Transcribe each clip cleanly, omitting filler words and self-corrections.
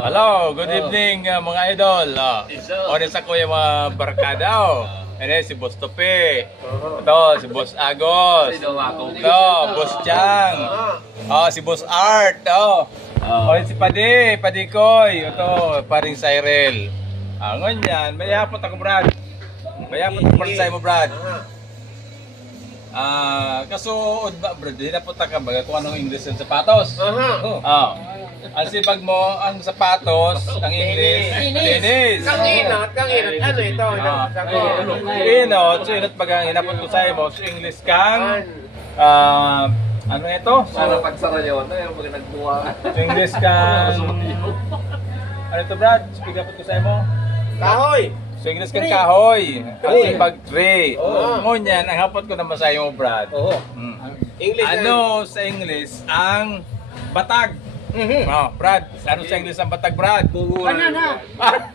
Hello, good evening mga idol. Oras ako yung mga barkada. Ano si Boss Tope. Ito si Boss Agos. Ito, Boss Chang. Si Boss Art. Si Padi Koy. Ito, paring Cyril. Ngunyan, mayapot ako Brad. Mayapot ako Brad mo Brad. Kasuod ba Brad, hinapot ka ba kung anong English yung sapatos? Ang sipag mo, ang sapatos, ang English, tennis. Kanginot, ano ito? Inot, so inot pag ang hinapot ko sa'yo mo, so English kang, ano ito? Sana pagsara yun, yung pag nagbuha. So English kang, ano ito Brad, speak up ko sa'yo mo? Kahoy! So English kang kahoy, ang sipag tree. Ngunyan, ang hapot ko naman sa'yo mo Brad. English Ano sa English ang batag? Brad, ano sa English ang batag Brad? Banana.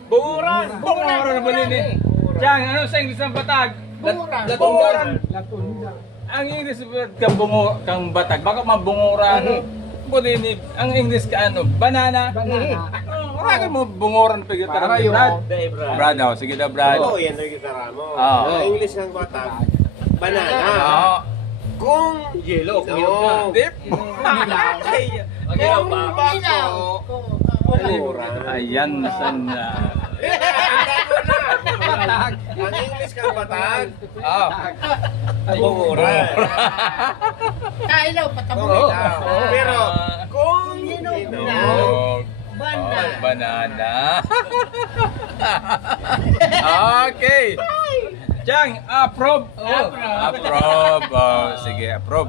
Bunguran! Bunguran na ba din Chang, ano sa English ang batag? Bunguran! Ang English kang batag, baka mabunguran. Budini, ang English ka ano? Banana? Wala mo bunguran pagkita Para rin yung- Brad. Brad, sige na Brad. Oo, yan ang gitara mo. Oo. English ng batag. Banana. Kung Yellow, kung no. Dip! Kung bako. Ayan, sana. Ang English ng batag. Bunguran. Kailaw, Kung patabong. ikaw. Pero kung Hinog. Banana. Okay. Chang, approve. Approve. Sige, approve.